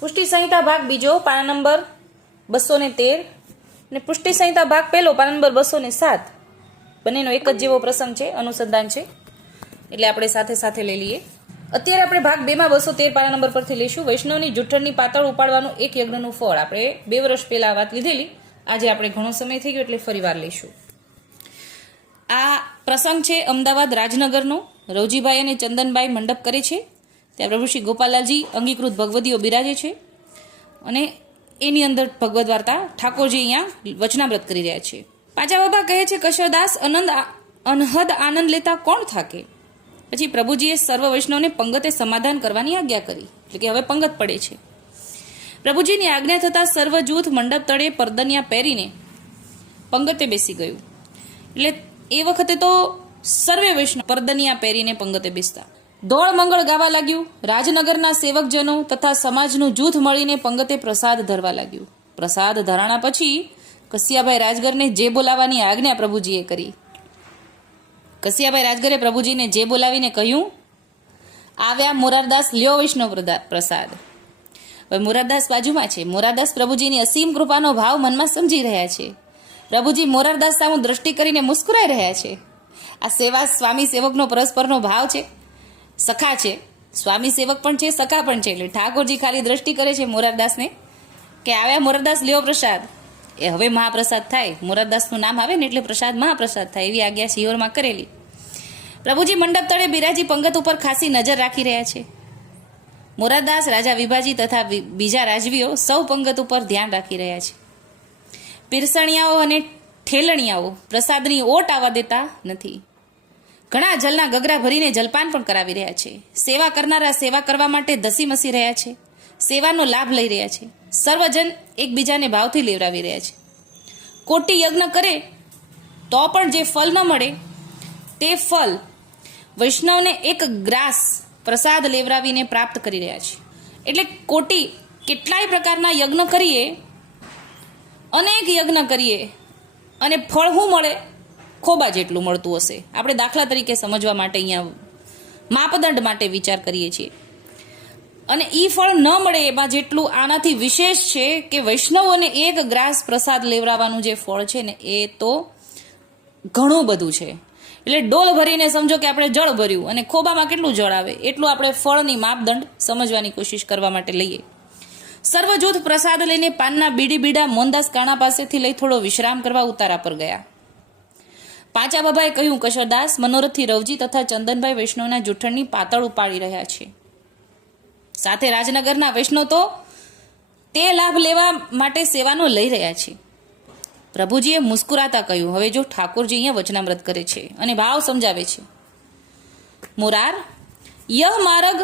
પુષ્ટિ સંહિતા ભાગ બીજો પાના નંબર 213 અને પુષ્ટિ સંહિતા ભાગ પહેલો પાના નંબર 207 બંનેનો એક જ જેવો પ્રસંગ છે, અનુસંધાન છે, એટલે આપણે સાથે સાથે લઈ લઈએ. અત્યારે આપણે ભાગ 2 માં 213 પાના નંબર પરથી લઈશું. વૈષ્ણવની જૂઠણની પાતળ ઉપાડવાનું એક યજ્ઞનું ફળ. આપણે 2 વર્ષ પહેલા આ વાત લીધેલી, આજે આપણે ઘણો સમય થઈ ગયો એટલે ફરી વાર લઈશું. આ પ્રસંગ છે અમદાવાદ રાજનગરનો. રવજીભાઈ અને ચંદનભાઈ મંડપ કરે છે, ત્યાં પ્રભુ શ્રી ગોપાલાલજી અંગીકૃત ભગવદીઓ બિરાજે છે અને એની અંદર ભગવદ વાર્તા ઠાકોરજી અહીંયા વચનામૃત કરી રહ્યા છે. પાછા બાબા કહે છે, કશોદાસ અનહદ આનંદ લેતા કોણ થાકે. પછી પ્રભુજીએ સર્વ વૈષ્ણવને પંગતે સમાધાન કરવાની આજ્ઞા કરી, એટલે કે હવે પંગત પડે છે. પ્રભુજીની આજ્ઞા થતાં સર્વ જૂથ મંડપ તળે પરદનિયા પહેરીને પંગતે બેસી ગયું. એટલે એ વખતે તો સર્વે વૈષ્ણવ પરદનિયા પહેરીને પંગતે બેસતા. ધોળ મંગળ ગાવા લાગ્યું. રાજનગરના સેવકજનો તથા સમાજનું જૂથ મળીને પંગતે પ્રસાદ ધરવા લાગ્યું. પ્રસાદ ધરાણા પછી કસિયાભાઈ રાજગરને જે બોલાવવાની આજ્ઞા પ્રભુજીએ કરી. કસિયાભાઈ રાજગરે પ્રભુજીને જે બોલાવીને કહ્યું, આવ્યા મોરારદાસ, લ્યો વૈષ્ણવ પ્રસાદ. હવે મોરારદાસ બાજુમાં છે. મોરારદાસ પ્રભુજીની અસીમ કૃપાનો ભાવ મનમાં સમજી રહ્યા છે. પ્રભુજી મોરારદાસ સામું દ્રષ્ટિ કરીને મુસ્કુરાઈ રહ્યા છે. આ સેવા સ્વામી સેવકનો પરસ્પરનો ભાવ છે, સખા છે. સ્વામી સેવક પણ છે, સખા પણ છે. એટલે ઠાકોરજી ખાલી દ્રષ્ટિ કરે છે મોરારદાસને કે આવ્યા મોરારદાસ, લ્યો પ્રસાદ. એ હવે મહાપ્રસાદ થાય. મોરારદાસનું નામ આવે ને એટલે પ્રસાદ મહાપ્રસાદ થાય, એવી આજ્ઞા શિહોરમાં કરેલી. પ્રભુજી મંડપ તળે બિરાજી પંગત ઉપર ખાસી નજર રાખી રહ્યા છે. મોરારદાસ, રાજા વિભાજી તથા બીજા રાજવીઓ સૌ પંગત ઉપર ધ્યાન રાખી રહ્યા છે. પીરસણિયાઓ અને ઠેલણિયાઓ પ્રસાદની ઓટ આવવા દેતા નથી. ઘણા જલના ગગરા ભરીને જલપાન પણ કરાવી રહ્યા છે. સેવા કરનારા સેવા કરવા માટે ધસી મસી રહ્યા છે. સેવાનો લાભ લઈ રહ્યા છે. સર્વજન એકબીજાને ભાવથી લેવડાવી રહ્યા છે. કોટી યજ્ઞ કરે તો પણ જે ફલ ન મળે તે ફલ વૈષ્ણવને એક ગ્રાસ પ્રસાદ લેવડાવીને પ્રાપ્ત કરી રહ્યા છે. એટલે કોટી કેટલાય પ્રકારના યજ્ઞ કરીએ, અનેક યજ્ઞ કરીએ અને ફળ શું મળે? ખોબા જેટલું મળતું હશે. આપણે દાખલા તરીકે સમજવા માટે અહીંયા માપદંડ માટે વિચાર કરીએ છીએ. અને એ ફળ ન મળે એમાં જેટલું આનાથી વિશેષ છે કે વૈષ્ણવોને એક ગ્રાસ પ્રસાદ લેવડાવવાનું જે ફળ છે ને, એ તો ઘણું બધું છે. એટલે ડોલ ભરીને સમજો કે આપણે જળ ભર્યું અને ખોબામાં કેટલું જળ આવે, એટલું આપણે ફળની માપદંડ સમજવાની કોશિશ કરવા માટે લઈએ. સર્વ જૂથ પ્રસાદ લઈને પાનના બીડા મોહનદાસ કાણા પાસેથી લઈ થોડો વિશ્રામ કરવા ઉતારા પર ગયા. પાંચા બાબાએ કહ્યું, કશોદાસ, મનોરથથી રવજી તથા ચંદનભાઈ વૈષ્ણવના જૂઠણની પાતળ ઉપાડી રહ્યા છે. સાથે રાજનગરના વૈષ્ણવ તો તે લાભ લેવા માટે સેવાનો લઈ રહ્યા છે. પ્રભુજીએ મુસ્કુરાતા કહ્યું. હવે જો ઠાકોરજી અહીંયા વચનામૃત કરે છે અને ભાવ સમજાવે છે. મોરાર, યહ માર્ગ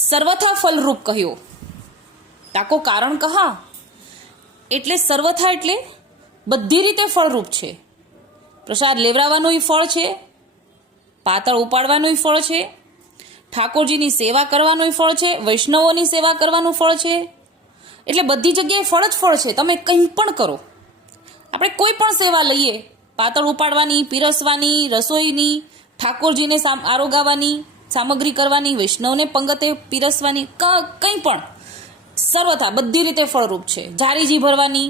સર્વથા ફલરૂપ કહ્યો, તાકો કારણ કહા. એટલે સર્વથા એટલે બધી રીતે ફળરૂપ છે. પ્રસાદ લેવડાવવાનું ફળ છે, પાતળ ઉપાડવાનું ફળ છે, ઠાકોરજીની સેવા કરવાનું ફળ છે, વૈષ્ણવોની સેવા કરવાનું ફળ છે. એટલે બધી જગ્યાએ ફળ જ ફળ છે. તમે કંઈ પણ કરો, આપણે કોઈ પણ સેવા લઈએ, પાતળ ઉપાડવાની, પીરસવાની, રસોઈની, ઠાકોરજીને આરોગાવાની, સામગ્રી કરવાની, વૈષ્ણવને પંગતે પીરસવાની, કંઈ પણ સર્વથા બધી રીતે ફળરૂપ છે. જારીજી ભરવાની,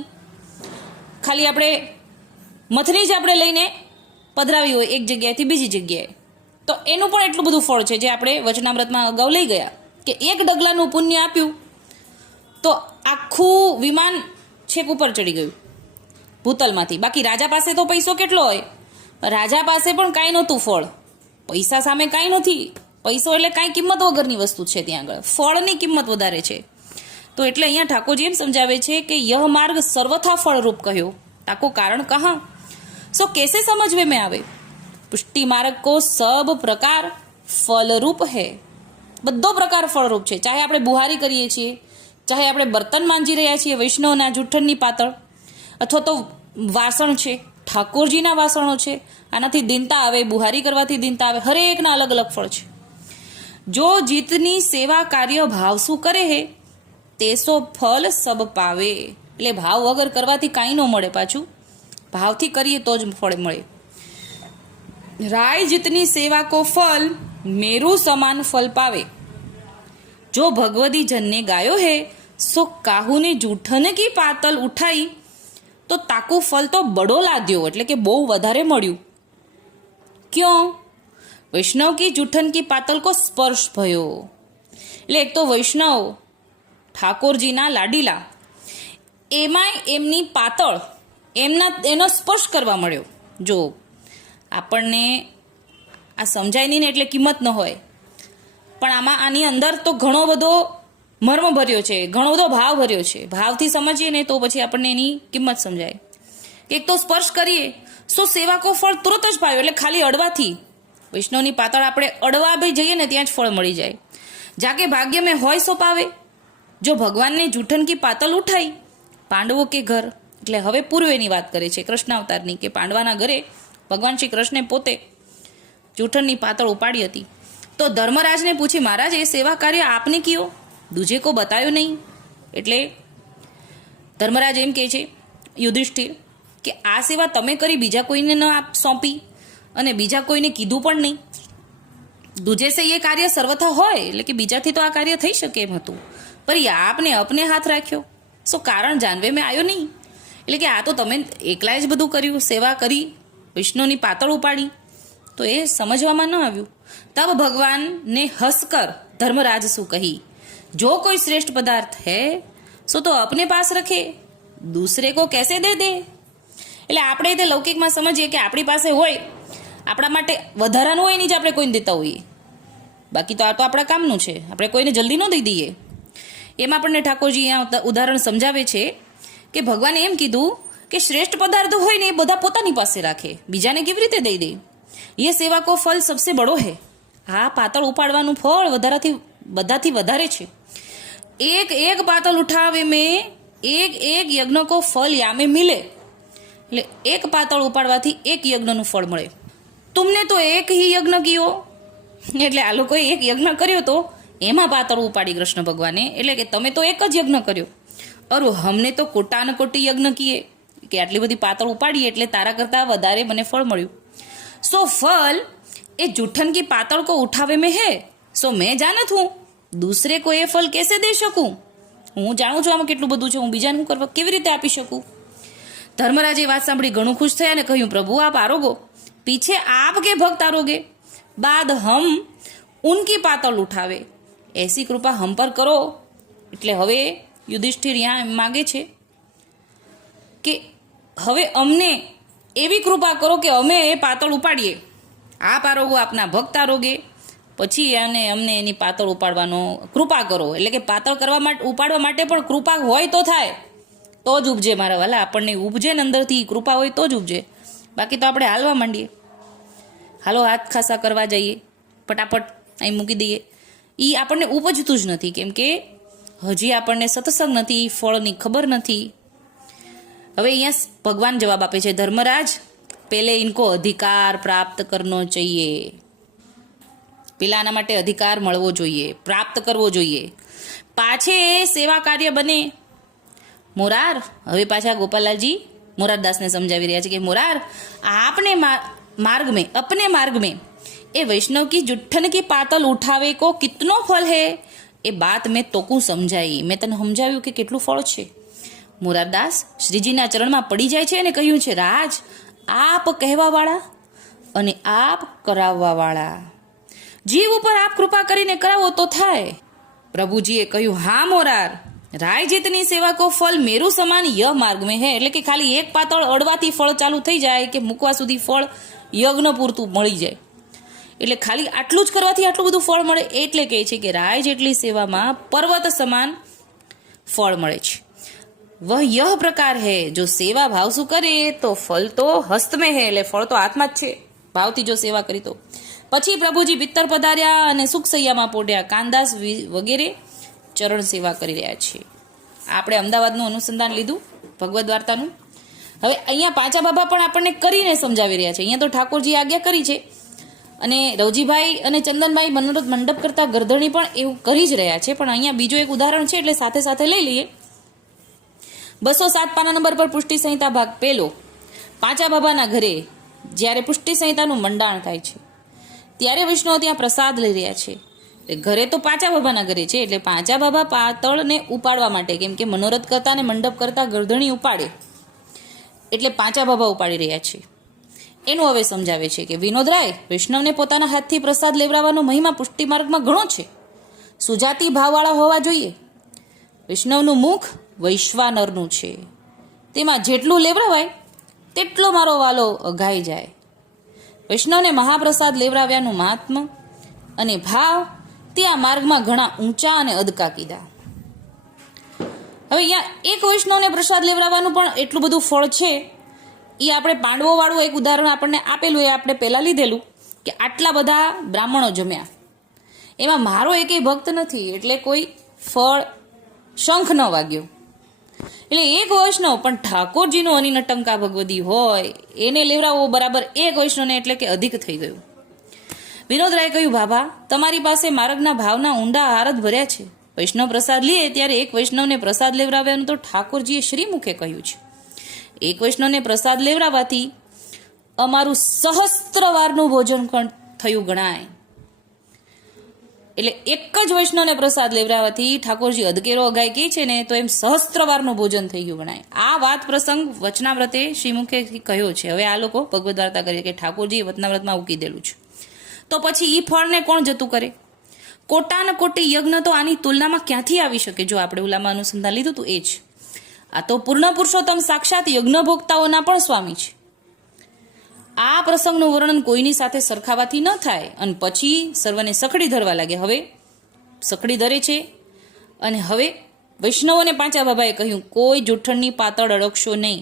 ખાલી આપણે મથરી જ આપણે લઈને પધરાવી હોય એક જગ્યાએથી બીજી જગ્યાએ, તો એનું પણ એટલું બધું ફળ છે જે આપણે વચનામૃતમાં અગાઉ લઈ ગયા કે એક ડગલાનું પુણ્ય આપ્યું તો આખું વિમાન છેક ઉપર ચડી ગયું ભૂતલમાંથી. બાકી રાજા પાસે તો પૈસો કેટલો હોય, રાજા પાસે પણ કાંઈ નહોતું ફળ. પૈસા સામે કાંઈ નથી. પૈસો એટલે કાંઈ કિંમત વગરની વસ્તુ છે, ત્યાં આગળ ફળની કિંમત વધારે છે. તો એટલે અહીંયા ઠાકોરજી એમ સમજાવે છે કે યહ માર્ગ સર્વથા ફળરૂપ કહ્યો, તાકો કારણ કહા. સો कैसे समझ में आवे? पुष्टि मार्ग को सब प्रकार फलरूप है. બધો પ્રકાર ફળરૂપ છે. ચાહે આપણે બુહારી કરીએ છીએ, ચાહે આપણે બર્તન માંજી રહ્યા છીએ વૈષ્ણવના જૂઠણની પાતળ, અથવા તો વાસણ છે, ઠાકોરજીના વાસણો છે, આનાથી દિનતા આવે, બુહારી કરવાથી દિનતા આવે, હરેકના અલગ અલગ ફળ છે. જો જીતની સેવા કાર્ય ભાવ શું કરે હે તેસો ફલ સબ પાવે. એટલે ભાવ વગર કરવાથી કાંઈ ન મળે, પાછું ભાવથી કરીએ તો જ ફળ મળે. રાય જીતની સેવા કો ફલ મેરુ સમાન ફલ પાવે. જો ભગવદી જનને ગાયો હે सो काहू ने जूठन की पातल उठाई तो ताकू फल तो बड़ो लाद्यो એટલે કે બહુ વધારે મળ્યું. क्यों? वैष्णव की जूठन की पातल को स्पर्श भयो. એટલે એક તો વૈષ્ણવ ઠાકોરજીના લાડીલા એમાંય એમની પાતળ એનો સ્પર્શ કરવા મળ્યો. જો આપણને આ સમજાય નહીં ને એટલે કિંમત ન હોય, પણ આની અંદર તો ઘણો બધો મર્મ ભર્યો છે, ઘણો બધો ભાવ ભર્યો છે. ભાવથી સમજીએ ને તો પછી આપણને એની કિંમત સમજાય. એક તો સ્પર્શ કરીએ તો સેવા કો ફળ તુરત જ પાયો, એટલે ખાલી અડવાથી વૈષ્ણવની પાતળ આપણે અડવા બી જઈએ ને ત્યાં જ ફળ મળી જાય. જાકે ભાગ્ય મેં હોય સો પાવે. જો ભગવાનને જૂઠન કી પાતલ ઉઠાઈ પાંડવો કે ઘર, એટલે હવે પૂર્વેની વાત કરે છે કૃષ્ણ અવતારની, કે પાંડવાના ઘરે ભગવાન શ્રી કૃષ્ણે પોતે જૂઠનની પાતળ ઉપાડી હતી. તો ધર્મરાજને પૂછી, મહારાજ એ સેવા કાર્ય આપને કયો, દૂજે કો બતાવ્યો નહીં. એટલે ધર્મરાજ એમ કહે છે યુધિષ્ઠિર કે આ સેવા તમે કરી, બીજા કોઈને ન સોંપી અને બીજા કોઈને કીધું પણ નહીં. દૂજે સે એ કાર્ય સર્વથા હોય, એટલે કે બીજાથી તો આ કાર્ય થઈ શકે એમ હતું, પર આપને અપને હાથ રાખ્યો, સો કારણ જાણવે મેં આવ્યો નહીં. એટલે કે આ તો તમે એકલાએ જ બધું કર્યું, સેવા કરી, વિષ્ણુની પાતળ ઉપાડી, તો એ સમજવામાં ન આવ્યું. તબ ભગવાન ને હસકર ધર્મરાજ શું કહી, જો કોઈ શ્રેષ્ઠ પદાર્થ હૈ સો તો અપને પાસ રખે, દૂસરે કો कैसे દે દે. એટલે આપણે તે લૌકિકમાં સમજીએ કે આપણી પાસે હોય, આપણા માટે વધારાનું હોય નહીં જ આપણે કોઈને દેતા હોઈએ, બાકી તો આ તો આપણા કામનું છે, આપણે કોઈને જલ્દી ન દઈ દઈએ. એમાં આપણને ઠાકોરજી અહીંયા ઉદાહરણ સમજાવે છે કે ભગવાને એમ કીધું કે શ્રેષ્ઠ પદાર્થ હોય ને એ બધા પોતાની પાસે રાખે, બીજાને કેવી રીતે દઈ દે. એ સેવા કો ફલ સબસે બડો હૈ. આ પાતળ ઉપાડવાનું ફળ બધાથી વધારે છે. એક એક પાતળ ઉઠાવે મેં એક એક યજ્ઞ કો ફલ યામે મિલે. એટલે એક પાતળ ઉપાડવાથી એક યજ્ઞનું ફળ મળે. તુમને તો એક હી યજ્ઞ કિયો, એટલે આ લોકોએ એક યજ્ઞ કર્યો તો એમાં પાતળ ઉપાડી કૃષ્ણ ભગવાને, એટલે કે તમે તો એક જ યજ્ઞ કર્યો, અરુ હમને તો કોટાન કોટી યજ્ઞ કીએ, કે આટલી બધી પાતળ ઉપાડી એટલે તારા કરતાં વધારે મને ફળ મળ્યું. સો ફલ એ જૂઠન કી પાતળ કો ઉઠાવે મેં હે, સો મેં જાનત હું દૂસરે કો એ ફલ કેસે દે શકું. હું જાણું છું આમાં કેટલું બધું છે, હું બીજાને હું કરવા કેવી રીતે આપી શકું. ધર્મરાજે વાત સાંભળી ઘણું ખુશ થયા અને કહ્યું, પ્રભુ આપ આરોગો, પીછે આપ કે ભક્ત આરોગે, બાદ હમ ઉનકી પાતળ ઉઠાવે, એસી કૃપા હમ પર કરો. એટલે હવે યુધિષ્ઠિર यहाँ એમ માગે છે કે હવે અમને એવી કૃપા કરો કે અમે એ પાતળ ઉપાડીએ. આપ આરોગો, આપના ભક્ત આરોગે, પછી અમને એની પાતળ ઉપાડવાનો કૃપા કરો. એટલે કે પાતળ ઉપાડવા માટે પણ કૃપા હોય તો થાય, તો જ ઉપજે મારા વાલા. આપણને ઉપજે ને અંદરથી કૃપા હોય તો જ ઉપજે, બાકી તો આપણે હાલવા માંડીએ, હાલો હાથ ખાસા કરવા જઈએ, ફટાફટ અહીં મૂકી દઈએ, એ આપણને ઉપજતું જ નથી, કેમ કે હજી આપણને સત્સંગ નથી, ફળની ખબર નથી. હવે અહીંયા ભગવાન જવાબ આપે છે, ધર્મરાજ પહેલે ઇનકો અધિકાર પ્રાપ્ત કરનો જોઈએ, પેલા આના માટે અધિકાર મળવો જોઈએ, પ્રાપ્ત કરવો જોઈએ, પાછે સેવા કાર્ય બને. મોરાર, હવે પાછા ગોપાલાલજી મોરારદાસને સમજાવી રહ્યા છે કે મોરાર આપને मार्ग में अपने मार्ग में ए वैष्णव की जुठन की पातल उठावे को कितनो फल है, ए बात मैं तोकू समझाई, मैं तने समझाव्યું કે કેટલું ફળ છે. મોરારદાસ શ્રીજીના ચરણમાં પડી જાય છે અને કહ્યું છે, રાજ આપ કહેવાવાળા અને આપ કરાવવાવાળા, જીવ ઉપર આપ કૃપા કરીને કરાવો તો થાય. પ્રભુજીએ કહ્યું, હા મોરાર, રાય જીતની સેવા કો ફલ મેરુ સમાન ય માર્ગ में है. એટલે કે ખાલી એક પાતળ અડવાથી ફળ ચાલુ થઈ જાય કે મૂકવા સુધી ફળ યજ્ઞ પૂરતું મળી જાય, એટલે ખાલી આટલું જ કરવાથી આટલું બધું ફળ મળે. એટલે કહે છે કે રાય જેટલી સેવામાં પર્વત સમાન ફળ મળે છે. વહ યહ પ્રકાર હૈ, જો સેવા ભાવ શું કરે તો ફલ તો હસ્ત મેં હૈ, એટલે ફળ તો હાથમાં જ છે, ભાવથી જો સેવા કરી તો. પછી પ્રભુજી ભીતર પધાર્યા અને સુખ સૈયામાં પોઢ્યા, કાનદાસ વગેરે ચરણ સેવા કરી રહ્યા છે. આપણે અમદાવાદનું અનુસંધાન લીધું ભગવદ્ વાર્તાનું. હવે અહીંયા પાંચા બાબા પણ આપણને કરીને સમજાવી રહ્યા છે. અહીંયા તો ઠાકોરજી આજ્ઞા કરી છે અને રવજીભાઈ અને ચંદનભાઈ મનોરથ મંડપ કરતા ગરધણી પણ એવું કરી જ રહ્યા છે. પણ અહીંયા બીજું એક ઉદાહરણ છે, એટલે સાથે સાથે લઈ લઈએ. 207 પાના નંબર પર પુષ્ટિ સંહિતા ભાગ પહેલો. પાંચા બાબાના ઘરે જ્યારે પુષ્ટિ સંહિતાનું મંડાણ થાય છે ત્યારે વૈષ્ણવ ત્યાં પ્રસાદ લઈ રહ્યા છે. ઘરે તો પાંચા બાબાના ઘરે છે, એટલે પાંચા બાબા પાતળને ઉપાડવા માટે, કેમ કે મનોરથ કરતા ને મંડપ કરતા ગરધણી ઉપાડે, એટલે પાંચા બાબા ઉપાડી રહ્યા છે. એનું હવે સમજાવે છે કે વિનોદરાય, વૈષ્ણવને પોતાના હાથથી પ્રસાદ લેવડાવવાનો મહિમા પુષ્ટિ માર્ગમાં ઘણો છે. સુજાતી ભાવવાળા હોવા જોઈએ. વૈષ્ણવનું મુખ વૈશ્વાનરનું છે, તેમાં જેટલું લેવડાવાય તેટલો મારો વાલો અઘાઈ જાય. વૈષ્ણવને મહાપ્રસાદ લેવડાવ્યાનું મહાત્મ અને ભાવ તે આ માર્ગમાં ઘણા ઊંચા અને અદકા કીધા. હવે અહીંયા એક વૈષ્ણવને પ્રસાદ લેવડાવવાનું પણ એટલું બધું ફળ છે. એ આપણે પાંડવો વાળું એક ઉદાહરણ આપણને આપેલું, એ આપણે પહેલા લીધેલું કે આટલા બધા બ્રાહ્મણો જમ્યા, એમાં મારો એકેય ભક્ત નથી, એટલે કોઈ ફળ શંખ ન વાગ્યો. એટલે એક વૈષ્ણવ પણ ઠાકોરજીનો અનિનટંકા ભગવદી હોય એને લેવડાવવો બરાબર એક વૈષ્ણવને, એટલે કે અધિક થઈ ગયું. વિનોદરાય કહ્યું, બાબા તમારી પાસે માર્ગના ભાવના ઊંડા હારત ભર્યા છે. વૈષ્ણવ પ્રસાદ લે ત્યારે એક વૈષ્ણવને પ્રસાદ લેવડાવ્યાનું તો ઠાકોરજીએ શ્રીમુખે કહ્યું છે. એક વૈષ્ણવને પ્રસાદ લેવડાવવાથી અમારું સહસ્ત્રવારનું ભોજન થયું ગણાય. એટલે એક જ વૈષ્ણવને પ્રસાદ લેવડાવવાથી ઠાકોરજી અધકેરો અગાય કહે છે ને, તો એમ સહસ્ત્રવારનું ભોજન થઈ ગયું ગણાય. આ વાત પ્રસંગ વચનાવ્રતે શ્રીમુખે કહ્યો છે. હવે આ લોકો ભગવદ વાર્તા કરીએ કે ઠાકોરજીએ વચનાવ્રતમાં ઉકી દેલું છે, તો પછી ઈ ફળને કોણ જતું કરે? કોટાન કોટી યજ્ઞ તો આની તુલનામાં ક્યાંથી આવી શકે? જો આપણે ઉલામાં અનુસંધાન લીધું હતું એ જ. આ તો પૂર્ણ પુરુષોત્તમ સાક્ષાત યજ્ઞ ભોગતાઓના પણ સ્વામી છે. આ પ્રસંગનું વર્ણન કોઈની સાથે સરખાવાથી ન થાય. અને પછી સર્વને સખડી ધરવા લાગે. હવે સખડી ધરે છે, અને હવે વૈષ્ણવોને પાંચા બાબાએ કહ્યું, કોઈ જૂઠણની પાતળ અડકશો નહીં.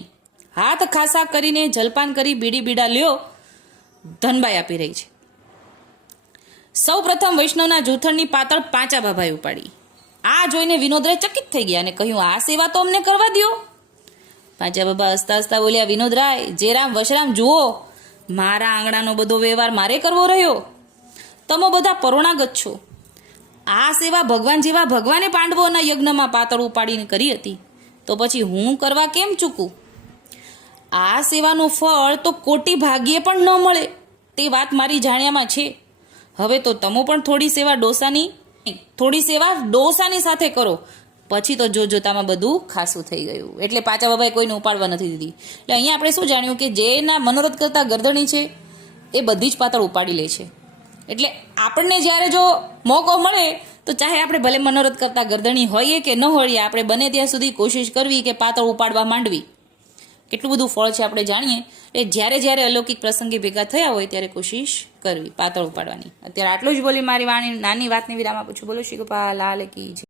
હાથ ખાસા કરીને જલપાન કરી બીડી બીડા લ્યો, ધનબાઈ આપી રહી છે. સૌ પ્રથમ વૈષ્ણવના જૂઠણની પાતળ પાંચા બાબાએ ઉપાડી. આ જોઈને વિનોદરાય ચકિત થઈ ગયા અને કહ્યું, આ સેવા તો અમને કરવા દો. પાંચા બાબા હસતા હસતા બોલ્યા, વિનોદરાય, જેરામ વશરામ જુઓ, મારા આંગણાનો બધો વ્યવહાર મારે કરવો રહ્યો. તમે બધા પરોણાગત છો. આ સેવા ભગવાન જેવા ભગવાને પાંડવોના યજ્ઞમાં પાતળ ઉપાડીને કરી હતી, તો પછી હું કરવા કેમ ચૂકું? આ સેવાનું ફળ તો કોટી ભાગ્યે પણ ન મળે, તે વાત મારી જાણ્યામાં છે. હવે તો તમે પણ થોડી સેવા ડોસાની સાથે કરો. પછી તો જોતામાં બધું ખાસું થઈ ગયું. એટલે પાંચા બાબાએ કોઈને ઉપાડવા નથી દીધી. એટલે અહીંયા આપણે શું જાણ્યું કે જેના મનોરથ કરતા ગરદણી છે એ બધી જ પાતળ ઉપાડી લે છે. એટલે આપણને જ્યારે જો મોકો મળે તો ચાહે આપણે ભલે મનોરથ કરતા ગરદણી હોઈએ કે ન હોઈએ, આપણે બને ત્યાં સુધી કોશિશ કરવી કે પાતળ ઉપાડવા માંડવી. કેટલું બધું ફળ છે આપણે જાણીએ. એટલે જ્યારે અલૌકિક પ્રસંગે ભેગા થયા હોય ત્યારે કોશિશ કરવી પાતળ ઉપાડવાની. અત્યારે આટલું જ બોલી મારી નાની વાતની વિરામ આપું છું. બોલો શ્રી ગોપાલ લાલ કી જય.